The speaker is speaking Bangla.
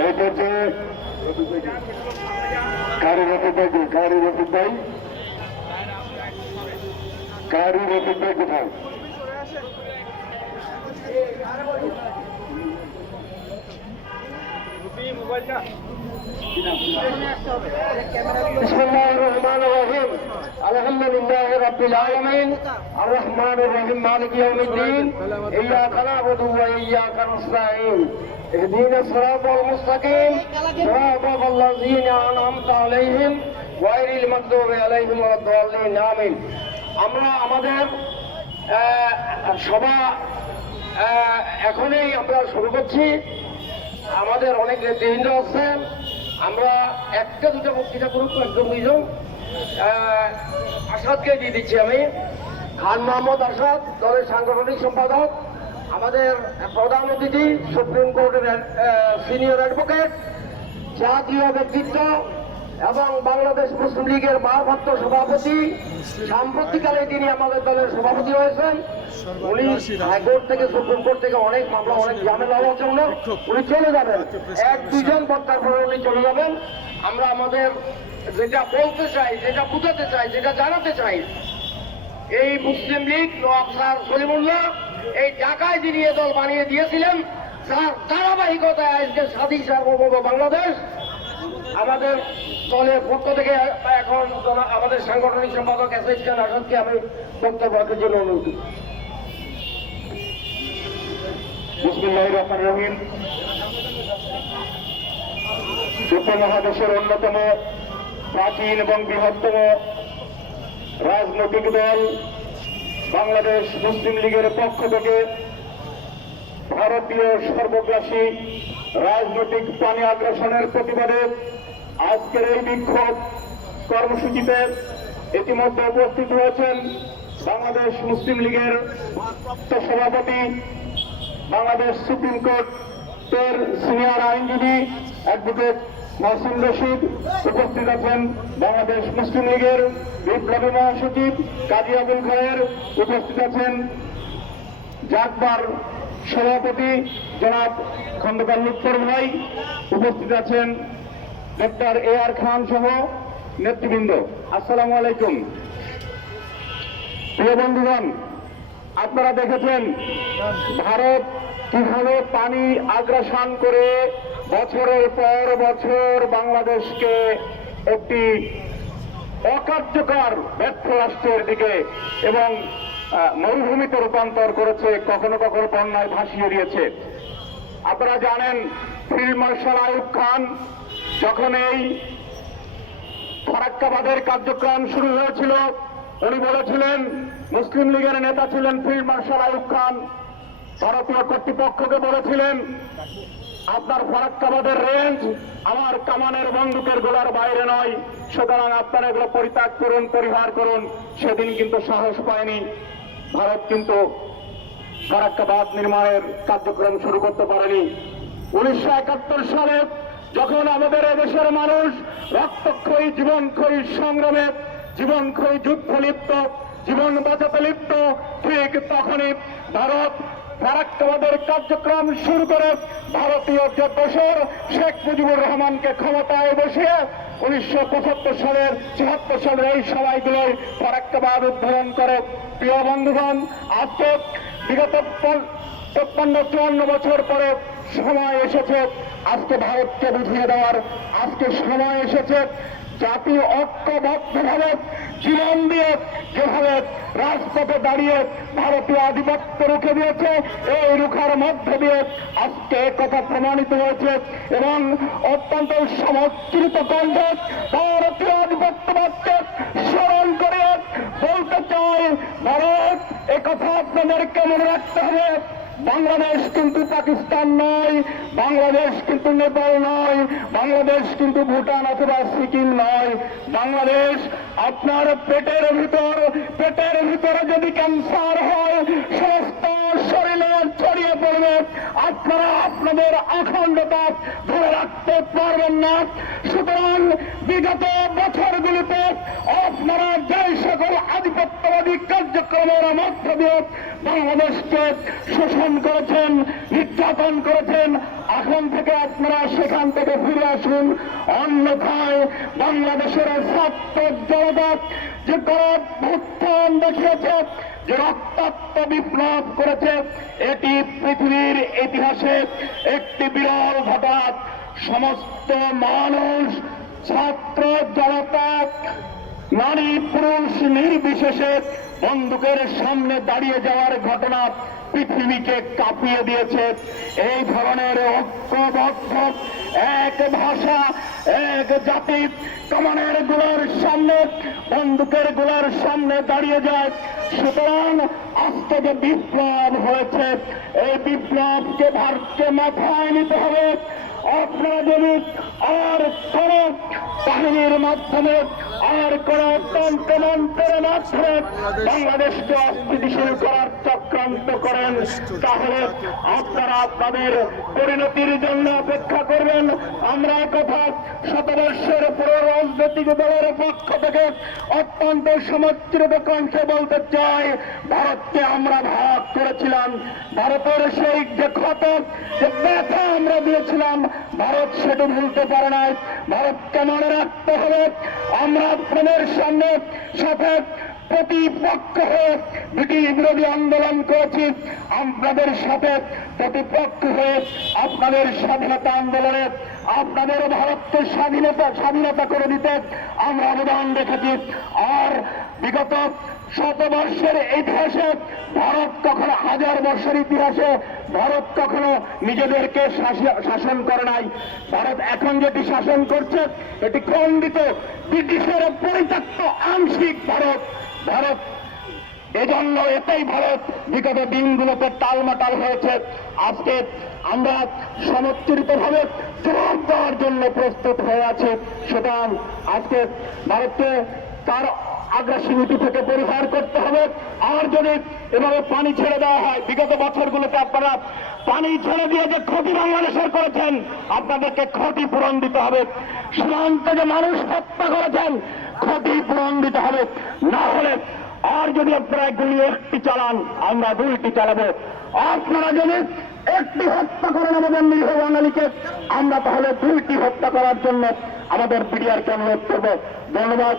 এই পর্যায়ে কারি রফিক ভাই? কারি রফিক ভাই কারি রফিক ভাই। কোথায় بسم الله الرحمن الرحيم الحمد لله رب العالمين الرحمن الرحيم مالك يوم الدين إياك نعبد وإياك نستعين اهدنا الصراط المستقيم صراط الذين أنعمت عليهم غير المغضوب عليهم ولا الضالين آمين আমরা আমাদের আহ, সভা আহ, এখনই আমরা শুরু করছি আমাদের অনেক নেতৃবৃন্দ আছেন আমরা একটা দুটো বক্তৃতা করুক, একজন দুইজন। আসাদকে দিয়ে দিচ্ছি আমি। খান মোহাম্মদ আসাদ, দলের সাংগঠনিক সম্পাদক, আমাদের প্রধান অতিথি, সুপ্রিম কোর্টের সিনিয়র অ্যাডভোকেট, জাতীয় ব্যক্তিত্ব এবং বাংলাদেশ মুসলিম লীগের ভারপ্রাপ্ত সভাপতি, সাম্প্রতিককালে তিনি আমাদের দলের সভাপতি হয়েছেন। উনি হাইকোর্ট থেকে, সুপ্রিম কোর্ট থেকে অনেক মামলা, অনেক ঝামেলা হওয়ার জন্য উনি চলে যাবেন। এক দুজন বক্তার পরে উনি চলে যাবেন। আমরা আমাদের যেটা বলতে চাই, যেটা বুঝাতে চাই, যেটা জানাতে চাই, এই মুসলিম লীগ নবাব স্যার সলিমুল্লাহ এই ঢাকায় যিনি এ দল বানিয়ে দিয়েছিলেন, তার ধারাবাহিকতায় আজকে স্বাধীন সার্বভৌম বাংলাদেশ আমাদের দলের পক্ষ থেকে এখন আমাদের সাংগঠনিক সম্পাদক এস এস খান আসাদকে আমি বক্তব্য রাখার জন্য অনুরোধ। বিসমিল্লাহ উপমহাদেশের অন্যতম প্রাচীন এবং বৃহত্তম রাজনৈতিক দল বাংলাদেশ মুসলিম লীগের পক্ষ থেকে ভারতীয় সর্বগ্রাসী রাজনৈতিক প্রাণী আগ্রাসনের প্রতিবাদে আজকের এই বিক্ষোভ কর্মসূচিতে ইতিমধ্যে উপস্থিত হয়েছেন বাংলাদেশ মুসলিম লীগের সভাপতি, বাংলাদেশ সুপ্রিম কোর্টের সিনিয়র আইনজীবী অ্যাডভোকেট মহসিন রশিদ, উপস্থিত আছেন বাংলাদেশ মুসলিম লীগের বিপ্লবী মহাসচিব কাজী আবুল খায়ের উপস্থিত আছেন জাকবার সভাপতি জনাব খন্দকার লুৎফর ভাই, উপস্থিত আছেন ডক্টর এ আর খান সহ নেতৃবৃন্দ, আসসালামু আলাইকুম। প্রিয় বন্ধুগণ, আপনারা দেখেছেন, ভারত কীভাবে পানি আগ্রাসন করে বছরের পর বছর বাংলাদেশকে একটি অকার্যকর ব্যর্থ রাষ্ট্রের দিকে এবং মরুভূমিতে রূপান্তর করেছে, কখনো কখনো বন্যায় ভাসিয়ে দিয়েছে। আপনারা জানেন, ফিল্ড মার্শাল আয়ুব খান যখন এই ফারাক্কাবাদের কার্যক্রম শুরু হয়েছিল, উনি বলেছিলেন, মুসলিম লীগের নেতা ছিলেন ফিল্ড মার্শাল আয়ুব খান। ভারতীয় কর্তৃপক্ষকে বলেছিলেন, আপনার ফারাক্কাবাদের রেঞ্জ আমার কামানের বন্দুকের গোলার বাইরে নয়, সুতরাং আপনারা এগুলো পরিত্যাগ করুন, পরিহার করুন। সেদিন কিন্তু সাহস পায়নি। ভারত কিন্তু ফারাক্কাবাদ নির্মাণের কার্যক্রম শুরু করতে পারেনি। উনিশশো একাত্তর সালে যখন আমাদের এদেশের মানুষ রক্তক্ষয়ী, জীবনক্ষয়ী সংগ্রামে, জীবনক্ষয়ী যুদ্ধ লিপ্ত, জীবন বাঁচাতে লিপ্ত, ঠিক তখনই ভারত ফারাক্কাবাদের কার্যক্রম শুরু করে ভারতীয় যে দোসর শেখ মুজিবুর রহমানকে ক্ষমতায় বসিয়ে উনিশশো পঁচাত্তর সালের ছিয়াত্তর সালের এই সময়গুলোই ফারাক্কাবাদ উদ্বোধন করে। প্রিয় বন্ধুগণ আজকে বিগত তেপ্পান্ন, চুয়ান্ন বছর পরে সময় এসেছে। আজকে ভারতকে বুঝিয়ে দেওয়ার আজকে সময় এসেছে। জাতীয় ঐক্যবদ্ধভাবে জীবন দিয়ে যেভাবে রাজপথে দাঁড়িয়ে ভারতীয় আধিপত্য রুখে দিয়েছে, এই রুখার মধ্য দিয়ে আজকে একথা প্রমাণিত হয়েছে এবং অত্যন্ত সমস্কৃত কণ্ঠে ভারতীয় আধিপত্যবাদকে স্মরণ করে বলতে চাই, ভারত, একথা আপনাদেরকে মনে রাখতে হবে। বাংলাদেশ কিন্তু পাকিস্তান নয়, বাংলাদেশ কিন্তু নেপাল নয়, বাংলাদেশ কিন্তু ভুটান অথবা সিকিম নয়। বাংলাদেশ আপনার পেটের ভিতর, পেটের ভিতরে যদি ক্যান্সার হয়, সমস্ত পড়বে আপনারা আপনাদের অখণ্ডতা ধরে রাখতে পারবেন না। সুতরাং বিগত বছরগুলিতে আপনারা যে সকল আধিপত্যবাদী কার্যক্রমের মধ্য দিয়ে বাংলাদেশকে শোষণ করেছেন, নির্যাতন করেছেন, এখন থেকে আপনারা সেখান থেকে ফিরে আসুন। অন্যথায় বাংলাদেশের ছাত্র জনতা যে গরব ভুত্থান দেখিয়েছে যে রক্তাক্ত বিপ্লব করেছে, এটি পৃথিবীর ইতিহাসে একটি বিরল ঘটনা। সমস্ত মানুষ, ছাত্র, জনতা, নারী, পুরুষ, নির্বিশেষে বন্দুকের সামনে দাঁড়িয়ে যাওয়ার ঘটনা পৃথিবীকে কাঁপিয়ে দিয়েছে। এই ধরনের ঐক্যবদ্ধ এক ভাষা এক জাতি কমানেরগুলোর সামনে, বন্দুকের গোলার সামনে দাঁড়িয়ে যায়। সুতরাং আস্তে যে বিপ্লব হয়েছে, এই বিপ্লবকে ভারতকে মাথায় নিতে হবে। আপনারা আর কোন বাহিনীর মাধ্যমে আর কোন তন্ত্র মন্ত্রের মাধ্যমে বাংলাদেশকে অস্থিতিশীল করার চক্রান্ত করেন, তাহলে আপনারা আপনাদের পরিণতির জন্য অপেক্ষা করবেন। আমরা কথা শতবর্ষের পুরো রাজনৈতিক দলের পক্ষ থেকে অত্যন্ত সমচ্রিত কণ্ঠে বলতে চাই, ভারতকে আমরা ভাগ করেছিলাম ভারতের সেই যে ক্ষত যে ব্যথা আমরা দিয়েছিলাম, ভারত সেটা ভুলতে পারে নাই। ভারতকে মনে রাখতে হবে, আমরা আপনাদের সামনে সাথে প্রতিপক্ষ হয়ে ব্রিটিশ বিরোধী আন্দোলন করেছি। আপনাদের সাথে প্রতিপক্ষ হয়ে আপনাদের স্বাধীনতা আন্দোলনে, আপনাদের ভারতকে স্বাধীনতা স্বাধীনতা করে দিতে আমরা অবদান রেখেছি। আর বিগত শতবর্ষের ইতিহাসে ভারত কখনো হাজার বর্ষের ইতিহাসে, ভারত কখনো নিজেদেরকে শাসি- শাসন করে নাই। ভারত এখন যেটি শাসন করছে, এটি খণ্ডিত ব্রিটিশের পরিত্যক্ত আংশিক ভারত। ভারত, এজন্য এটাই ভারত বিগত দিনগুলোতে টালমাটাল হয়েছে। আজকে আমরা সমর্থিত ভাবে জবাব দেওয়ার জন্য প্রস্তুত হয়ে আছি। সুতরাং আজকে ভারতকে তার আগ্রাসিভিটি থেকে পরিহার করতে হবে। আর যদি এভাবে পানি ছেড়ে দেওয়া হয়, বিগত বছরগুলোতে আপনারা পানি ছেড়ে দিয়ে যে ক্ষতি বাংলাদেশের করেছেন, আপনাদেরকে ক্ষতি পূরণ দিতে হবে। সীমান্তে যে মানুষ হত্যা করেছেন ক্ষতি পূরণ দিতে হবে। না হলে আর যদি আপনারা গুলি একটি চালান, আমরা দুইটি চালাবো। আপনারা যদি একটি হত্যা করেন আমাদের নিরীহ বাঙালিকে, আমরা তাহলে দুইটি হত্যা করার জন্য আমাদের পিডিআরকে অনুরোধ করব। ধন্যবাদ।